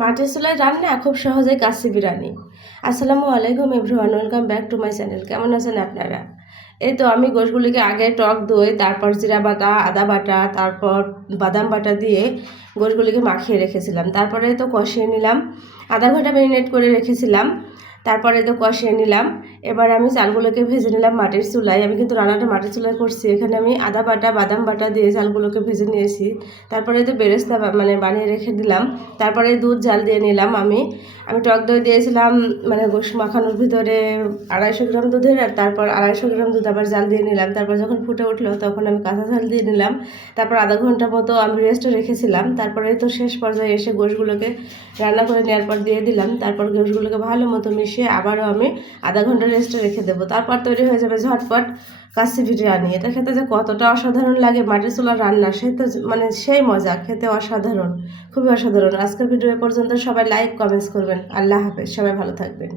মাটির চুলায় রান্না খুব সহজেই কাচ্চি বিরিয়ানি। আসসালামু আলাইকুম everyone, welcome back to my channel. কেমন আছেন আপনারা? এই তো আমি গোশগুলিকে আগে টক দই, তারপর জিরা বাটা, আদা বাটা, তারপর বাদাম বাটা দিয়ে গোশগুলিকে মাখিয়ে রেখেছিলাম। তারপরে তো কষিয়ে নিলাম, আধা ঘন্টা ম্যারিনেট করে রেখেছিলাম। তারপরে তো কষিয়ে নিলাম। এবার আমি চালগুলোকে ভেজে নিলাম মাটির চুলায়। আমি কিন্তু রান্নাটা মাটির চুলায় করছি। এখানে আমি আদা বাটা, বাদাম বাটা দিয়ে চালগুলোকে ভেজে নিয়েছি। তারপরে তো বেরেস্তা বানিয়ে রেখে দিলাম। তারপরে দুধ জাল দিয়ে নিলাম। আমি টক দই দিয়েছিলাম, মানে গোশ মাখানোর ভিতরে 250 গ্রাম দুধের, আর তারপর 250 গ্রাম দুধ আবার জাল দিয়ে নিলাম। তারপর যখন ফুটে উঠলো তখন আমি কাঁচা ঝাল দিয়ে নিলাম। তারপর আধা ঘন্টা মতো আমি রেস্টে রেখেছিলাম। তারপরে তো শেষ পর্যায়ে এসে গোশগুলোকে রান্না করে নেওয়ার পর দিয়ে দিলাম। তারপর গোশগুলোকে ভালো মতো মিশিয়ে আবারও আমি আধা ঘন্টা রেস্টে রেখে দেবো। তারপর তৈরি হয়ে যাবে ঝটপট কাচ্চি বিরিয়ানি। এটা খেতে যে কতটা অসাধারণ লাগে মাটির চুলার রান্না, সে তো মানে সেই মজা, খেতে অসাধারণ, খুবই অসাধারণ। আজকের ভিডিও পর্যন্ত সবাই লাইক কমেন্টস করবেন। আল্লাহ হাফেজ, সবাই ভালো থাকবেন।